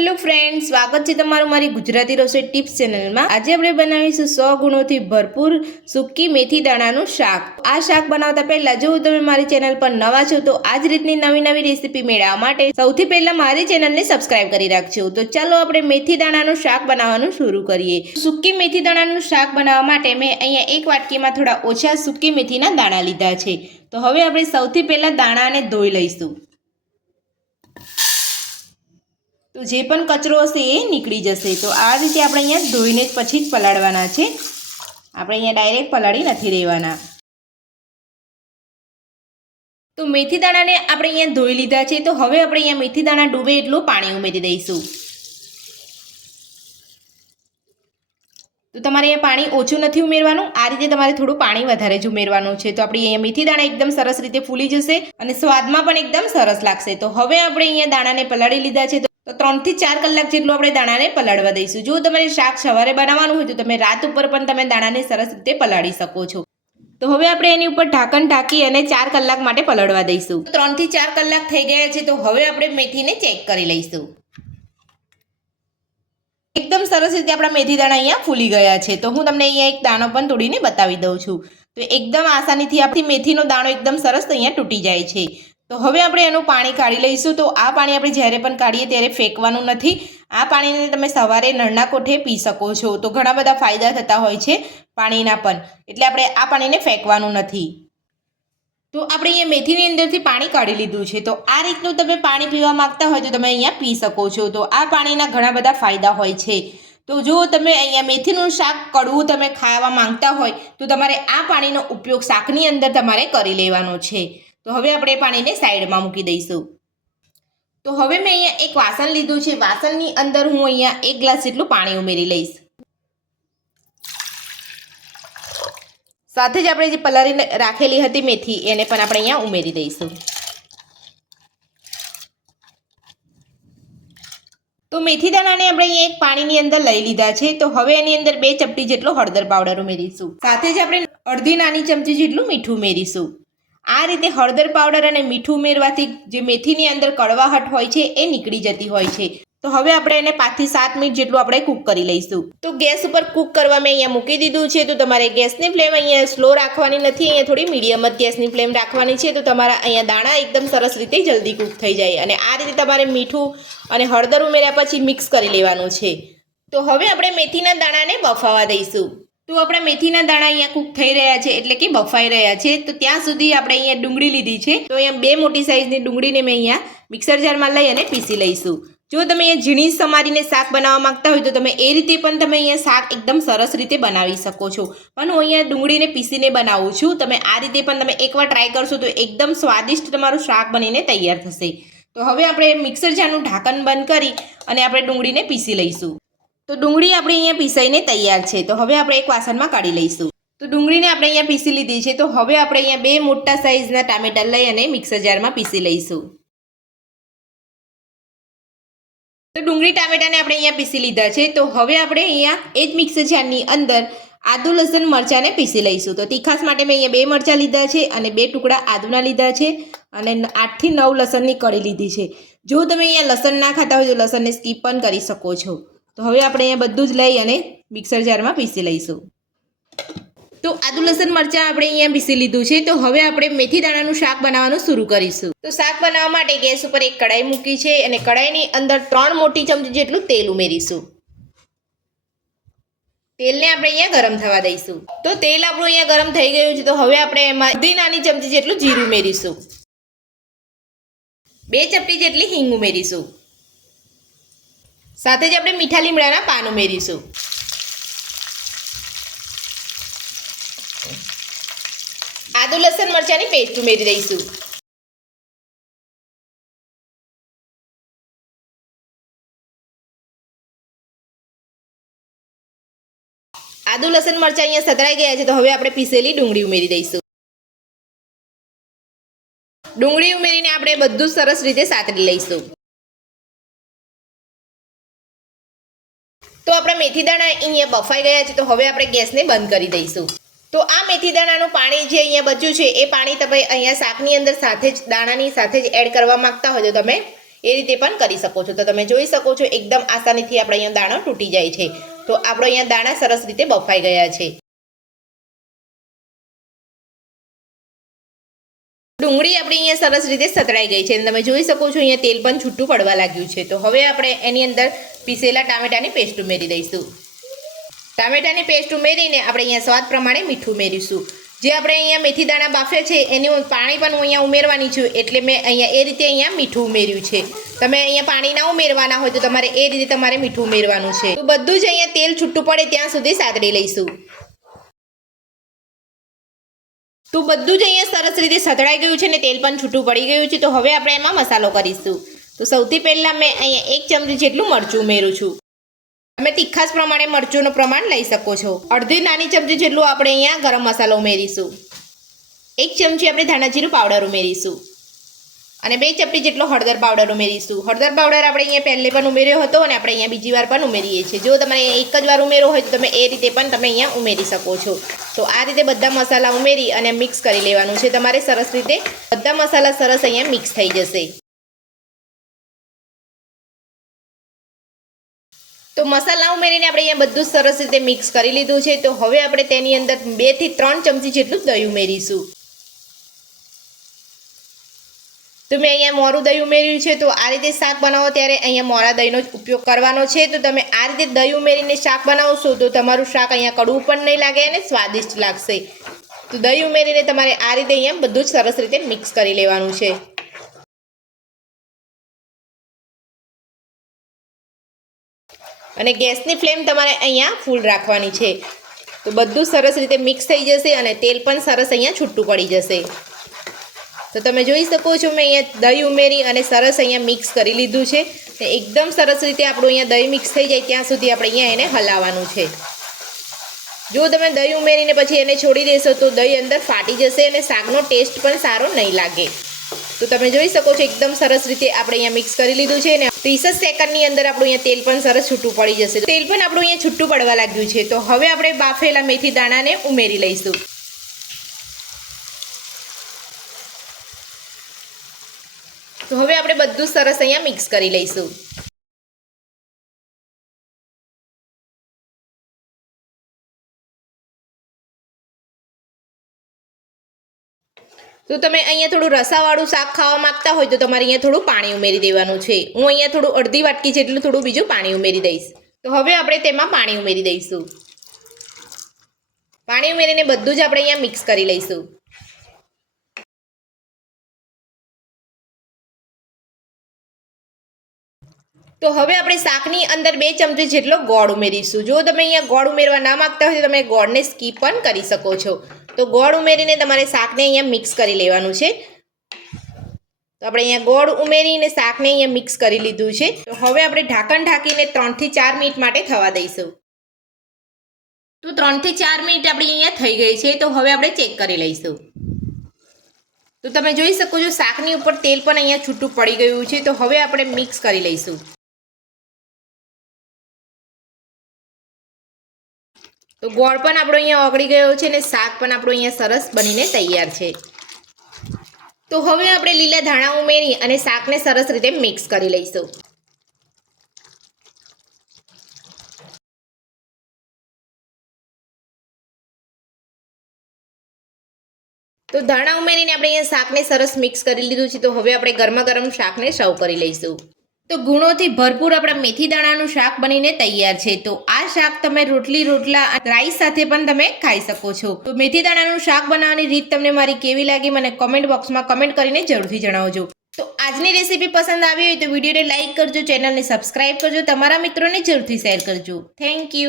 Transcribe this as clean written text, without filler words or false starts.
Hello friends, સ્વાગત છે તમારું મારી ગુજરાતી રસોઈ ટિપ્સ ચેનલમાં। આજે આપણે બનાવીશું 100 ગુણોથી ભરપૂર સૂકી મેથી દાણાનું શાક। આ શાક બનાવતા પહેલા જો તમે મારી ચેનલ પર નવા છો તો આ જ રીતની નવી રેસીપી મેળવવા માટે સૌથી પહેલા મારી ચેનલને સબસ્ક્રાઇબ કરી રાખજો। તો ચાલો આપણે મેથી દાણાનું શાક બનાવવાનું શરૂ કરીએ। સૂકી મેથી દાણાનું શાક બનાવવા માટે મેં અહીંયા એક વાટકીમાં થોડા ઓછા સૂકી મેથીના દાણા લીધા છે। તો હવે આપણે સૌથી પહેલા દાણાને ધોઈ લઈશું। તો જે પણ કચરો હશે એ નીકળી જશે। તો આ રીતે આપણે અહીંયા ધોઈને જ પછી જ પલાળવાના છે, આપણે અહીંયા ડાયરેક્ટ પલાળી નથી દેવાના। તો મેથી દાણાને આપણે અહીંયા ધોઈ લીધા છે। તો હવે આપણે અહીંયા મેથી દાણા ડૂબે એટલું પાણી ઉમેરી દઈશું। તો તમારે અહીંયા પાણી ઓછું નથી ઉમેરવાનું, આ રીતે તમારે થોડું પાણી વધારે જ ઉમેરવાનું છે। તો આપણી અહીંયા મેથી દાણા એકદમ સરસ રીતે ફૂલી જશે અને સ્વાદમાં પણ એકદમ સરસ લાગશે। તો હવે આપણે અહીંયા દાણાને પલાળી લીધા છે। તો 3 થી 4 કલાક જેટલું આપણે દાણાને પલાળવા દઈશું। જો તમારે શાક સવારે બનાવવાનું હોય તો તમે રાત ઉપર પણ તમે દાણાને સરસ રીતે પલાળી શકો છો। તો હવે આપણે એની ઉપર ઢાંકણ ઢાંકી અને 4 કલાક માટે પલાળવા દઈશું। 3 થી 4 કલાક થઈ ગયા છે। તો હવે આપણે મેથીને ચેક કરી લઈશું। એકદમ સરસ રીતે આપણા મેથી દાણા અહીંયા ફૂલી ગયા છે। તો હું તમને અહીંયા એક દાણો પણ તોડીને બતાવી દઉં છું। તો એકદમ આસાનીથી આપણી મેથીનો દાણો એકદમ સરસ અહીંયા તૂટી જાય છે। તો હવે આપણે એનું પાણી કાઢી લઈશું। તો આ પાણી આપણે જ્યારે પણ કાઢીએ ત્યારે ફેંકવાનું નથી। આ પાણીને તમે સવારે નળના કોઠે પી શકો છો। તો ઘણા બધા ફાયદા થતા હોય છે પાણીના પણ, એટલે આપણે આ પાણીને ફેંકવાનું નથી। તો આપણે અહીંયા મેથીની અંદરથી પાણી કાઢી લીધું છે। તો આ રીતનું તમે પાણી પીવા માંગતા હોય તો તમે અહીંયા પી શકો છો। તો આ પાણીના ઘણા બધા ફાયદા હોય છે। તો જો તમે અહીંયા મેથીનું શાક કડવું તમે ખાવા માંગતા હોય તો તમારે આ પાણીનો ઉપયોગ શાકની અંદર તમારે કરી લેવાનો છે। તો હવે આપણે પાણીને સાઈડમાં મૂકી દઈશું। તો હવે મેં અહીંયા એક વાસણ લીધું છે। વાસણની અંદર હું અહીંયા 1 ગ્લાસ જેટલું પાણી ઉમેરી લઈશ। સાથે જ આપણે જે પલાળીને રાખેલી હતી મેથી એને પણ આપણે અહીંયા ઉમેરી દઈશું। તો મેથી દાણાને આપણે અહીંયા એક પાણીની અંદર લઈ લીધા છે। તો હવે એની અંદર 2 ચપટી જેટલો હળદર પાવડર ઉમેરીશું। સાથે જ આપણે અડધી નાની ચમચી જેટલું મીઠું ઉમેરીશું। આ રીતે હળદર પાવડર અને મીઠું ઉમેરવાથી જે મેથીની અંદર કડવાહટ હોય છે એ નીકળી જતી હોય છે। તો હવે આપણે એને 5 થી 7 મિનિટ જેટલું આપણે કૂક કરી લઈશું। તો ગેસ ઉપર કૂક કરવા મેં અહીંયા મૂકી દીધું છે। તો તમારે ગેસની ફ્લેમ અહીંયા સ્લો રાખવાની નથી, અહીંયા થોડી મીડિયમ જ ગેસની ફ્લેમ રાખવાની છે। તો તમારા અહીંયા દાણા એકદમ સરસ રીતે જલ્દી કૂક થઈ જાય અને આ રીતે તમારે મીઠું અને હળદર ઉમેર્યા પછી મિક્સ કરી લેવાનું છે। તો હવે આપણે મેથીના દાણાને બફાવા દઈશું। તો આપણા મેથીના દાણા અહીંયા કૂક થઈ રહ્યા છે, એટલે કે બફાઈ રહ્યા છે। તો ત્યાં સુધી આપણે અહીંયા ડુંગળી લીધી છે। તો અહીંયા 2 મોટી સાઈઝની ડુંગળીને મેં અહીંયા મિક્સર જારમાં લઈ અને પીસી લઈશું। જો તમે અહીંયા ઝીણી સમારીને શાક બનાવવા માંગતા હોય તો તમે એ રીતે પણ તમે અહીંયા શાક એકદમ સરસ રીતે બનાવી શકો છો। પણ હું અહીંયા ડુંગળીને પીસીને બનાવું છું। તમે આ રીતે પણ તમે એકવાર ટ્રાય કરશો તો એકદમ સ્વાદિષ્ટ તમારું શાક બનીને તૈયાર થશે। તો હવે આપણે મિક્સર જારનું ઢાંકણ બંધ કરી અને આપણે ડુંગળીને પીસી લઈશું। તો ડુંગળી આપણે અહીંયા પીસાઈને તૈયાર છે। તો હવે આપણે એક વાસણમાં કાઢી લઈશું। તો ડુંગળીને આપણે અહીંયા પીસી લીધી છે। તો હવે આપણે અહીંયા 2 મોટા સાઈઝના ટામેટા લઈ અને મિક્સર જારમાં પીસી લઈશું। તો ડુંગળી ટામેટાને આપણે અહીંયા પીસી લીધા છે। તો હવે આપણે અહીંયા એ જ મિક્સર જારની અંદર આદુ લસણ મરચાંને પીસી લઈશું। તો તીખાસ માટે મેં અહીંયા 2 મરચાં લીધા છે અને 2 ટુકડા આદુના લીધા છે અને 8 થી 9 લસણની કળી લીધી છે। જો તમે અહીંયા લસણ ના ખાતા હોય તો લસણને સ્કીપ પણ કરી શકો છો। તો હવે આપણે અહીંયા બધું જ લઈ અને મિક્સર જારમાં પીસી લઈશું। તો આદુ લસણ મરચાં આપણે અહીંયા પીસી લીધું છે। તો હવે આપણે મેથી દાણાનું શાક બનાવવાનું શરૂ કરીશું। તો શાક બનાવવા માટે ગેસ ઉપર એક કઢાઈ મૂકી છે અને કઢાઈની અંદર 3 મોટી ચમચી જેટલું તેલ ઉમેરીશું। તેલને આપણે અહીંયા ગરમ થવા દઈશું। તો તેલ આપણું અહીંયા ગરમ થઈ ગયું છે। તો હવે આપણે એમાં અડધી નાની ચમચી જેટલું જીરું ઉમેરીશું। 2 ચપટી જેટલી હિંગ ઉમેરીશું। સાથે જ આપણે મીઠા લીમડાના પાન ઉમેરીશું। આદુ લસણ મરચાંની પેસ્ટ ઉમેરી દઈશું। આદુ લસણ મરચાં અહીંયા સતરાઈ ગયા છે। તો હવે આપણે પીસેલી ડુંગળી ઉમેરી દઈશું। ડુંગળી ઉમેરીને આપણે બધું સરસ રીતે સાતરી લઈશું। તો આપણા મેથી દાણા અહીંયા બફાઈ ગયા છે। તો હવે આપણે ગેસને બંધ કરી દઈશું। તો આ મેથી દાણાનું પાણી જે અહીંયા બચ્યું છે એ પાણી તમે અહીંયા શાકની અંદર સાથે જ દાણાની સાથે જ એડ કરવા માંગતા હોય તો તમે એ રીતે પણ કરી શકો છો. તો તમે જોઈ શકો છો એકદમ આસાનીથી આપણે અહીંયા દાણા તૂટી જાય છે. તો આપણો અહીંયા દાણા સરસ રીતે બફાઈ ગયા છે. ડુંગળી આપણી અહીંયા સરસ રીતે સતળાઈ ગઈ છે અને તમે જોઈ શકો છો અહીંયા તેલ પણ છૂટું પડવા લાગ્યું છે. તો હવે આપણે એની અંદર પીસેલા ટામેટાની પેસ્ટ ઉમેરી દઈશું. ટામેટાની પેસ્ટ ઉમેરીને આપણે અહીંયા સ્વાદ પ્રમાણે મીઠું ઉમેરીશું. જે આપણે અહીંયા મેથી દાણા બાફ્યા છે એનું પાણી પણ હું અહીંયા ઉમેરવાની છું, એટલે મેં અહીંયા એ રીતે અહીંયા મીઠું ઉમેર્યું છે. તમે અહીંયા પાણી ના ઉમેરવાના હોય તો તમારે એ રીતે તમારે મીઠું ઉમેરવાનું છે. તો બધું જ અહીંયા તેલ છૂટું પડે ત્યાં સુધી સાતળી લઈશું. તો બધું જ અહીંયા સરસ રીતે સતળાઈ ગયું છે ને તેલ પણ છૂટું પડી ગયું છે. તો હવે આપણે એમાં મસાલો કરીશું. તો સૌથી પહેલાં મેં અહીંયા 1 ચમચી જેટલું મરચું ઉમેરું છું. તમે તીખાસ પ્રમાણે મરચુંનું પ્રમાણ લઈ શકો છો. અડધી નાની ચમચી જેટલું આપણે અહીંયા ગરમ મસાલો ઉમેરીશું. 1 ચમચી આપણે ધાણા જીરું પાવડર ઉમેરીશું અને 2 ચપટી જેટલો હળદર પાવડર ઉમેરીશું. હળદર પાવડર આપણે અહીંયા પહેલે પણ ઉમેર્યો હતો અને આપણે અહીંયા બીજી વાર પણ ઉમેરીએ છીએ. જો તમારે એક જ વાર ઉમેરવો હોય તો તમે એ રીતે પણ તમે અહીંયા ઉમેરી શકો છો. તો આ રીતે બધા મસાલા ઉમેરી અને મિક્સ કરી લેવાનું છે તમારે સરસ રીતે. બધા મસાલા સરસ અહીંયા મિક્સ થઈ જશે. તો મસાલા ઉમેરીને આપણે અહીંયા બધું સરસ રીતે મિક્સ કરી લીધું છે. તો હવે આપણે તેની અંદર 2 થી 3 ચમચી જેટલું દહીં ઉમેરીશું. તો મેં અહીંયા મોરું દહીં ઉમેર્યું છે. તો આ રીતે શાક બનાવો ત્યારે અહીંયા મોરા દહીંનો જ ઉપયોગ કરવાનો છે. તો તમે આ રીતે દહીં ઉમેરીને શાક બનાવશો તો તમારું શાક અહીંયા કડવું પણ નહીં લાગે અને સ્વાદિષ્ટ લાગશે. તો દહીં ઉમેરીને તમારે આ રીતે અહીંયા બધું જ સરસ રીતે મિક્સ કરી લેવાનું છે. અને ગેસની ફ્લેમ તમારે અહીંયા ફૂલ રાખવાની છે. તો બધું સરસ રીતે મિક્સ થઈ જશે અને તેલ પણ સરસ અહીંયા છૂટું પડી જશે. તો તમે જોઈ શકો છો મેં અહીંયા દહીં ઉમેરી અને સરસ અહીંયા મિક્સ કરી લીધું છે. એકદમ સરસ રીતે આપણું અહીંયા દહીં મિક્સ થઈ જાય ત્યાં સુધી આપણે અહીંયા એને હલાવવાનું છે. જો તમે દહીં ઉમેરીને પછી એને છોડી દેશો તો દહીં અંદર ફાટી જશે અને શાકનો ટેસ્ટ પણ સારો નહીં લાગે. તો તમે જોઈ શકો છો એકદમ સરસ રીતે આપણે અહીંયા મિક્સ કરી લીધું છે અને 30 સેકન્ડની અંદર આપણું અહીંયા તેલ પણ સરસ છૂટું પડી જશે. તેલ પણ આપણું અહીંયા છૂટું પડવા લાગ્યું છે. તો હવે આપણે બાફેલા મેથી દાણાને ઉમેરી લઈશું. તો હવે આપણે બધું સરસ અહીંયા મિક્સ કરી લઈશું. તો તમે અહીંયા થોડું રસાવાળું શાક ખાવા માંગતા હોય તો તમારે અહીંયા થોડું પાણી ઉમેરી દેવાનું છે. હું અહીંયા થોડું અડધી વાટકી જેટલું થોડું બીજું પાણી ઉમેરી દઈશ. તો હવે આપણે તેમાં પાણી ઉમેરી દઈશું. પાણી ઉમેરીને બધું જ આપણે અહીંયા મિક્સ કરી લઈશું. તો હવે આપણે શાકની અંદર 2 ચમચી જેટલો ગોળ ઉમેરીશું. જો તમે અહીંયા ગોળ ઉમેરવા ના માંગતા હોય તો તમે ગોળને સ્કીપ પણ કરી શકો છો. તો ગોળ ઉમેરીને તમારે શાકને અહીંયા મિક્સ કરી લેવાનું છે. તો આપણે અહીંયા ગોળ ઉમેરીને શાકને અહીંયા મિક્સ કરી લીધું છે. તો હવે આપણે ઢાંકણ ઢાંકીને 3 થી 4 મિનિટ માટે થવા દઈશું. તો 3 થી 4 મિનિટ આપણી અહીંયા થઈ ગઈ છે. તો હવે આપણે ચેક કરી લઈશું. તો તમે જોઈ શકો છો શાકની ઉપર તેલ પણ અહીંયા છૂટું પડી ગયું છે. તો હવે આપણે મિક્સ કરી લઈશું. તો ગોળ પણ આપણો અહીંયા ઓગળી ગયો છે અને શાક પણ આપણું અહીંયા સરસ બનીને તૈયાર છે. તો હવે આપણે લીલા ધાણા ઉમેરી અને શાકને સરસ રીતે મિક્સ કરી લઈશું. તો ધાણા ઉમેરીને આપણે અહીંયા શાકને સરસ મિક્સ કરી લીધું છે. તો હવે આપણે ગરમા ગરમ શાકને સર્વ કરી લઈશું. તો ગુણોથી ભરપૂર આપણા મેથી દાણાનું શાક બનીને તૈયાર છે. તો આ શાક તમે રોટલા રાઈસ સાથે પણ તમે ખાઈ શકો છો. તો મેથી દાણાનું શાક બનાવવાની રીત તમને મારી કેવી લાગી મને કોમેન્ટ બોક્સમાં કમેન્ટ કરીને જરૂરથી જણાવજો. તો આજની રેસીપી પસંદ આવી હોય તો વિડીયોને લાઇક કરજો, ચેનલને સબસ્ક્રાઇબ કરજો, તમારા મિત્રોને જરૂરથી શેર કરજો. Thank you.